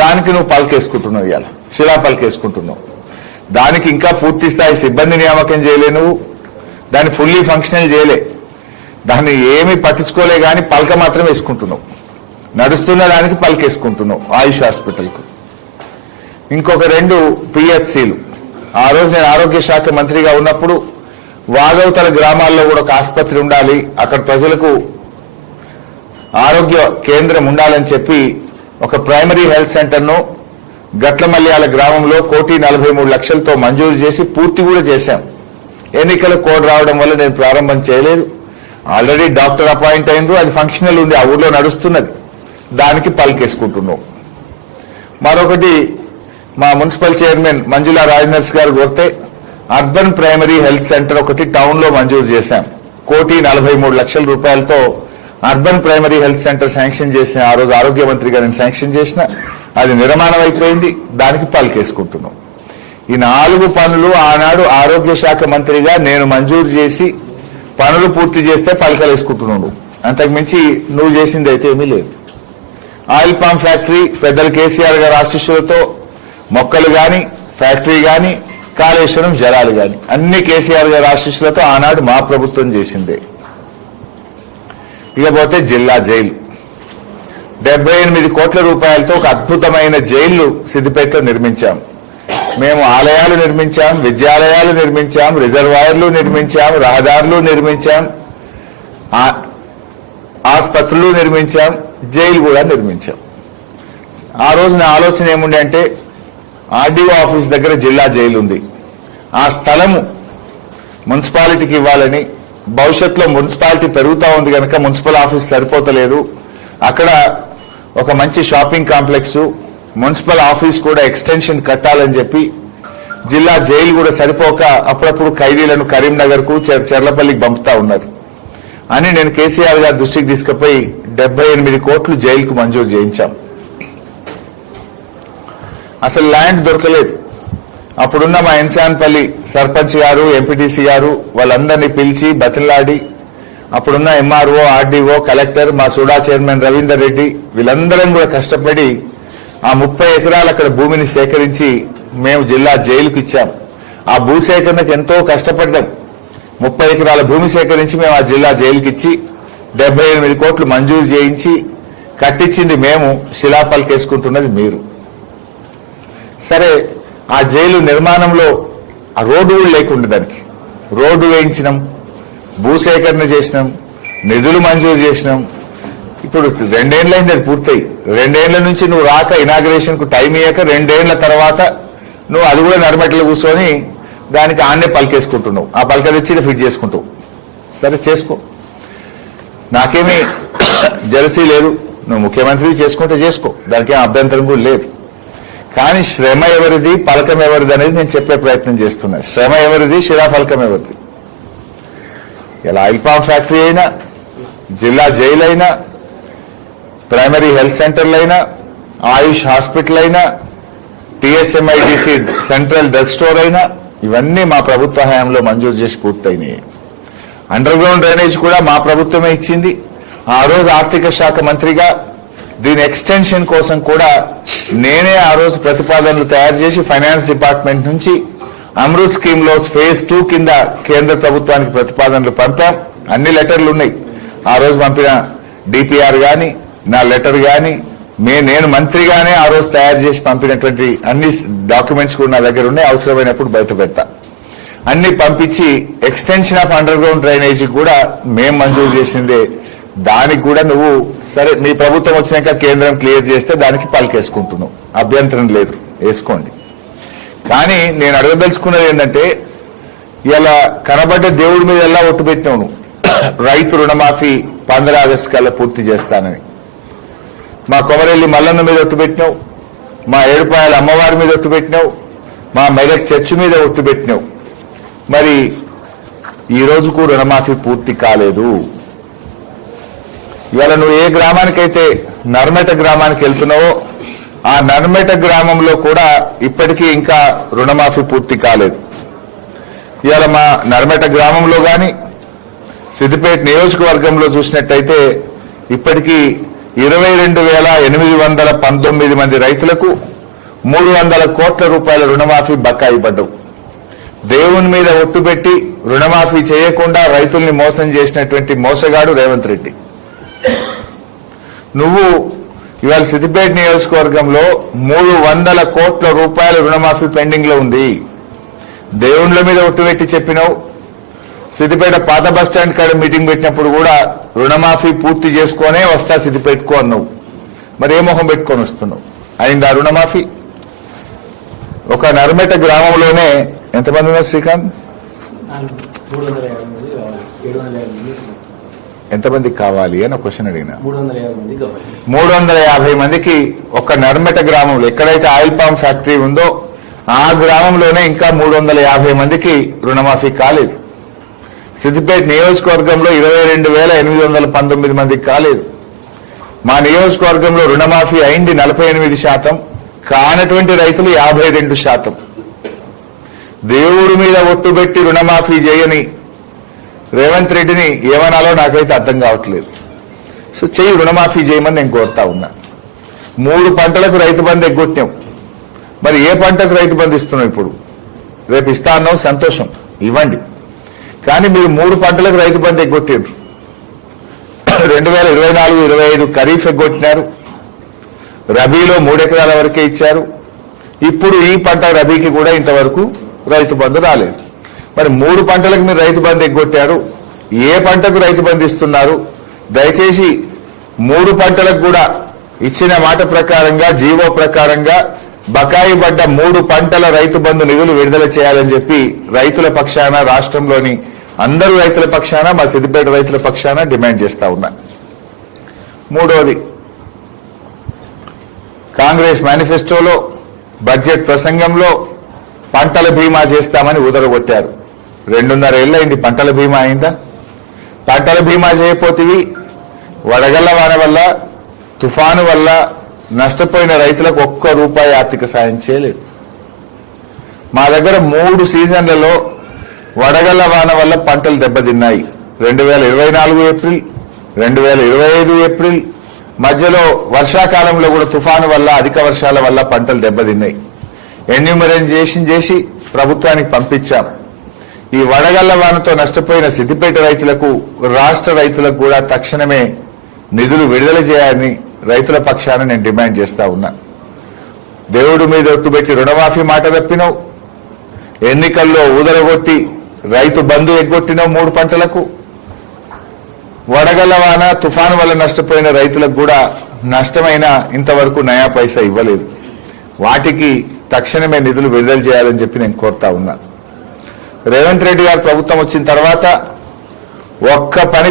దానికి నువ్వు పలకేసుకుంటున్నావు, ఇవాళ శిలా పలకేసుకుంటున్నావు. దానికి ఇంకా పూర్తి స్థాయి సిబ్బంది నియామకం చేయలే, నువ్వు దాన్ని ఫుల్లీ ఫంక్షనల్ చేయలే, దాన్ని ఏమీ పట్టించుకోలే, కానీ పలక మాత్రం వేసుకుంటున్నావు. నడుస్తున్న దానికి పలకేసుకుంటున్నావు ఆయుష్ హాస్పిటల్కు. ఇంకొక 2 పిహెచ్సిలు. ఆ రోజు నేను ఆరోగ్య శాఖ మంత్రిగా ఉన్నప్పుడు వాగవతల గ్రామాల్లో కూడా ఒక ఆసుపత్రి ఉండాలి, అక్కడ ప్రజలకు ఆరోగ్య కేంద్రం ఉండాలని చెప్పి ఒక ప్రైమరీ హెల్త్ సెంటర్ను గట్లమల్యాల గ్రామంలో 1,43,00,000తో మంజూరు చేసి పూర్తి కూడా చేశాం. ఎన్నికల కోడ్ రావడం వల్ల నేను ప్రారంభం చేయలేదు. ఆల్రెడీ డాక్టర్ అపాయింట్ అయినరు, అది ఫంక్షనల్ ఉంది, ఆ ఊళ్ళో నడుస్తున్నది, దానికి పలికేసుకుంటున్నాం. మరొకటి మా మున్సిపల్ చైర్మన్ మంజులా రాజనర్స్ గారు కోరితే అర్బన్ ప్రైమరీ హెల్త్ సెంటర్ ఒకటి టౌన్ లో మంజూరు చేశాం. 1,43,00,000 రూపాయలతో urban primary health centre sanction చేసిన, ఆ రోజు ఆరోగ్య మంత్రిగా నేను శాంక్షన్ చేసిన, అది నిర్మాణం అయిపోయింది, దానికి పలికేసుకుంటున్నాం. ఈ 4 పనులు ఆనాడు ఆరోగ్య శాఖ మంత్రిగా నేను మంజూరు చేసి పనులు పూర్తి చేస్తే పలకలేసుకుంటున్నాడు. అంతకుమించి నువ్వు చేసింది అయితే ఏమీ లేదు. ఆయిల్ పామ్ ఫ్యాక్టరీ పెద్దలు కేసీఆర్ గారి ఆశీస్సులతో మొక్కలు గాని, ఫ్యాక్టరీ గాని, కాళేశ్వరం జలాలు గాని అన్ని కేసీఆర్ గారి ఆశీస్సులతో ఆనాడు మా ప్రభుత్వం చేసిందే. ఇకపోతే జిల్లా జైలు 78 కోట్ల రూపాయలతో ఒక అద్భుతమైన జైళ్లు సిద్దిపేటలో నిర్మించాం. మేము ఆలయాలు నిర్మించాం, విద్యాలయాలు నిర్మించాం, రిజర్వాయర్లు నిర్మించాం, రహదారులు నిర్మించాం, ఆసుపత్రులు నిర్మించాం, జైలు కూడా నిర్మించాం. ఆ రోజు నా ఆలోచన ఏముండే అంటే ఆర్డీఓ ఆఫీస్ దగ్గర జిల్లా జైలు ఉంది, ఆ స్థలము మున్సిపాలిటీకి ఇవ్వాలని. భవిష్యత్తులో మున్సిపాలిటీ పెరుగుతూ ఉంది కనుక మున్సిపల్ ఆఫీస్ సరిపోతలేదు, అక్కడ ఒక మంచి షాపింగ్ కాంప్లెక్స్, మున్సిపల్ ఆఫీస్ కూడా ఎక్స్టెన్షన్ కట్టాలని చెప్పి జిల్లా జైలు కూడా సరిపోక అప్పుడప్పుడు ఖైదీలను కరీంనగర్ కు, చెర్లపల్లికి పంపుతా ఉన్నారు అని నేను కేసీఆర్ గారి దృష్టికి తీసుకుపోయి 78 కోట్లు జైలుకు మంజూరు చేయించాం. అసలు ల్యాండ్ దొరకలేదు. అప్పుడున్న మా ఎన్సాన్పల్లి సర్పంచ్ గారు, ఎంపీటీసీ గారు వాళ్ళందరినీ పిలిచి బతిలాడి, అప్పుడున్న ఎంఆర్ఓ, ఆర్డీఓ, కలెక్టర్, మా సూడా చైర్మన్ రవీందర్ రెడ్డి వీళ్ళందరం కూడా కష్టపడి ఆ 30 ఎకరాలు అక్కడ భూమిని సేకరించి మేము జిల్లా జైలుకి ఇచ్చాం. ఆ భూసేకరణకు ఎంతో కష్టపడ్డాం. 30 ఎకరాల భూమి సేకరించి మేము ఆ జిల్లా జైలుకి ఇచ్చి 78 కోట్లు మంజూరు చేయించి కట్టించింది మేము, శిలాపలకేసుకుంటున్నది మీరు. సరే, ఆ జైలు నిర్మాణంలో ఆ రోడ్డు కూడా లేకుండా దానికి రోడ్డు వేయించినాం, భూసేకరణ చేసినాం, నిధులు మంజూరు చేసినాం. ఇప్పుడు 2 ఏళ్ళైంది అది పూర్తయి. 2 ఏళ్ల నుంచి నువ్వు రాక ఇనాగ్రేషన్ కు టైం ఇయ్యక 2 ఏళ్ల తర్వాత నువ్వు అది కూడా నడమెట్లు కూర్చొని దానికి ఆన్నే పలికేసుకుంటున్నావు. ఆ పలక తెచ్చి ఫిట్ చేసుకుంటావు. సరే చేసుకో, నాకేమీ జలసీ లేదు. నువ్వు ముఖ్యమంత్రి చేసుకుంటే చేసుకో, దానికేం అభ్యంతరం కూడా లేదు. కానీ శ్రమ ఎవరిది, పలకం ఎవరిది అనేది నేను చెప్పే ప్రయత్నం చేస్తున్నా. శ్రమ ఎవరిది, శిలాఫలకం ఎవరిది? ఇలా ఆయిల్ పామ్ ఫ్యాక్టరీ అయినా, జిల్లా జైలు అయినా, ప్రైమరీ హెల్త్ సెంటర్లు అయినా, ఆయుష్ హాస్పిటల్ అయినా, టీఎస్ఎంఐడిసి సెంట్రల్ డ్రగ్ స్టోర్ అయినా ఇవన్నీ మా ప్రభుత్వ హయాంలో మంజూరు చేసి పూర్తయినాయి. అండర్ గ్రౌండ్ డ్రైనేజ్ కూడా మా ప్రభుత్వమే ఇచ్చింది. ఆ రోజు ఆర్థిక శాఖ మంత్రిగా దీని ఎక్స్టెన్షన్ కోసం కూడా నేనే ఆ రోజు ప్రతిపాదనలు తయారు చేసి ఫైనాన్స్ డిపార్ట్మెంట్ నుంచి అమృత్ స్కీమ్ లో ఫేజ్ 2 కింద కేంద్ర ప్రభుత్వానికి ప్రతిపాదనలు పంపాం. అన్ని లెటర్లు ఉన్నాయి. ఆ రోజు పంపిన డిపిఆర్ గాని, నా లెటర్ గాని, నేను మంత్రిగానే ఆ రోజు తయారు చేసి పంపినటువంటి అన్ని డాక్యుమెంట్స్ కూడా నా దగ్గర ఉన్నాయి. అవసరమైనప్పుడు బయట పెడతా. అన్ని పంపించి extension of under ground drainage కూడా మేం మంజూరు చేసిందే. దానికి కూడా నువ్వు సరే నీ ప్రభుత్వం వచ్చినాక కేంద్రం క్లియర్ చేస్తే దానికి పలికేసుకుంటున్నావు, అభ్యంతరం లేదు, వేసుకోండి. కానీ నేను అడగదలుచుకున్నది ఏంటంటే, ఇలా కనబడ్డ దేవుడి మీద ఎలా ఒట్టు పెట్టినావు నువ్వు, రైతు రుణమాఫీ 15 ఆగస్టు కల్లా పూర్తి చేస్తానని. మా కొమరెల్లి మల్లన్న మీద ఒట్టు పెట్టినావు, మా ఏడుపాయల అమ్మవారి మీద ఒట్టు పెట్టినావు, మా మెదక్ చర్చి మీద ఒట్టు పెట్టినావు. మరి ఈ రోజుకు రుణమాఫీ పూర్తి కాలేదు. ఇవాళ నువ్వు ఏ గ్రామానికైతే నర్మెట గ్రామానికి వెళ్తున్నావో ఆ నర్మెట గ్రామంలో కూడా ఇప్పటికీ ఇంకా రుణమాఫీ పూర్తి కాలేదు. ఇవాళ మా నర్మెట గ్రామంలో గాని సిద్దిపేట నియోజకవర్గంలో చూసినట్టయితే ఇప్పటికీ 22,819 మంది రైతులకు 300 కోట్ల రూపాయల రుణమాఫీ బకాయి పడ్డవు. దేవుని మీద ఒట్టుపెట్టి రుణమాఫీ చేయకుండా రైతుల్ని మోసం చేసినటువంటి మోసగాడు రేవంత్ రెడ్డి. నువ్వు ఇవాళ సిద్దిపేట నియోజకవర్గంలో 300 కోట్ల రూపాయల రుణమాఫీ పెండింగ్ లో ఉంది. దేవుళ్ళ మీద ఒట్టుపెట్టి చెప్పినావు. సిద్దిపేట పాత బస్టాండ్ కాడ మీటింగ్ పెట్టినప్పుడు కూడా రుణమాఫీ పూర్తి చేసుకునే వస్తా సిద్దిపేటకు అన్నావు. మరి ఏ మొహం పెట్టుకొని వస్తున్నావు? అయిందా రుణమాఫీ? ఒక నర్మెట గ్రామంలోనే ఎంతమంది ఉన్నారు శ్రీకాంత్? ఎంతమందికి కావాలి అని ఒక క్వశ్చన్ అడిగినా. 350 మందికి ఒక నర్మెట గ్రామంలో ఎక్కడైతే ఆయిల్ పామ్ ఫ్యాక్టరీ ఉందో ఆ గ్రామంలోనే ఇంకా 350 మందికి రుణమాఫీ కాలేదు. సిద్దిపేట నియోజకవర్గంలో 22,819 మందికి కాలేదు. మా నియోజకవర్గంలో రుణమాఫీ అయింది 48%, కానటువంటి రైతులు 52%. దేవుడి మీద ఒట్టుబెట్టి రుణమాఫీ చేయని రేవంత్ రెడ్డిని ఏమనాలో నాకైతే అర్థం కావట్లేదు. సో చెయ్యి, రుణమాఫీ చేయమని నేను కోరుతా ఉన్నా. 3 పంటలకు రైతు బంధు ఎగ్గొట్టాం. మరి ఏ పంటకు రైతు బంధు ఇస్తున్నాం? ఇప్పుడు రేపు ఇస్తా అన్నాం, సంతోషం, ఇవ్వండి. కానీ మీరు 3 పంటలకు రైతు బంధు ఎగ్గొట్టారు. 2024-25 ఖరీఫ్ ఎగ్గొట్టినారు. రబీలో 3 ఎకరాల వరకే ఇచ్చారు. ఇప్పుడు ఈ పంట రబీకి కూడా ఇంతవరకు రైతు బంధు రాలేదు. మరి 3 పంటలకు మీరు రైతు బంధు ఎగ్గొట్టారు. ఏ పంటకు రైతు బంధు ఇస్తున్నారు? దయచేసి 3 పంటలకు కూడా ఇచ్చిన మాట ప్రకారంగా, జీవో ప్రకారంగా బకాయి పడ్డ 3 పంటల రైతు బంధు నిధులు విడుదల చేయాలని చెప్పి రైతుల పక్షాన, రాష్ట్రంలోని అందరూ రైతుల పక్షాన, మా సిద్దిపేట రైతుల పక్షాన డిమాండ్ చేస్తా ఉన్నా. మూడోది, కాంగ్రెస్ మేనిఫెస్టోలో, బడ్జెట్ ప్రసంగంలో పంటల బీమా చేస్తామని ఉదరగొట్టారు. 2.5 ఏళ్లైంది, పంటల బీమా అయిందా? పంటల బీమా చేయకపోతేవి వడగళ్ల వాన వల్ల, తుఫాను వల్ల నష్టపోయిన రైతులకు ₹1 ఆర్థిక సాయం చేయలేదు. మా దగ్గర 3 సీజన్లలో వడగళ్ల వాన వల్ల పంటలు దెబ్బతిన్నాయి. 2024 ఏప్రిల్, 2025 ఏప్రిల్, మధ్యలో వర్షాకాలంలో కూడా తుఫాను వల్ల, అధిక వర్షాల వల్ల పంటలు దెబ్బతిన్నాయి. ఎన్యూమరేషన్ చేసి ప్రభుత్వానికి పంపించాం. ఈ వడగళ్ల వానతో నష్టపోయిన సిద్దిపేట రైతులకు, రాష్ట్ర రైతులకు కూడా తక్షణమే నిధులు విడుదల చేయాలని రైతుల పక్షాన నేను డిమాండ్ చేస్తా ఉన్నా. దేవుడి మీద ఒట్టుబెట్టి రుణమాఫీ మాట తప్పినావు. ఎన్నికల్లో ఊదరగొట్టి రైతు బంధు ఎగ్గొట్టినావు 3 పంటలకు. వడగళ్ల వాన, తుఫాను వల్ల నష్టపోయిన రైతులకు కూడా నష్టమైన ఇంతవరకు నయా పైసా ఇవ్వలేదు. వాటికి తక్షణమే నిధులు విడుదల చేయాలని చెప్పి నేను కోరుతా ఉన్నా. రేవంత్ రెడ్డి గారు ప్రభుత్వం వచ్చిన తర్వాత ఒక్క పని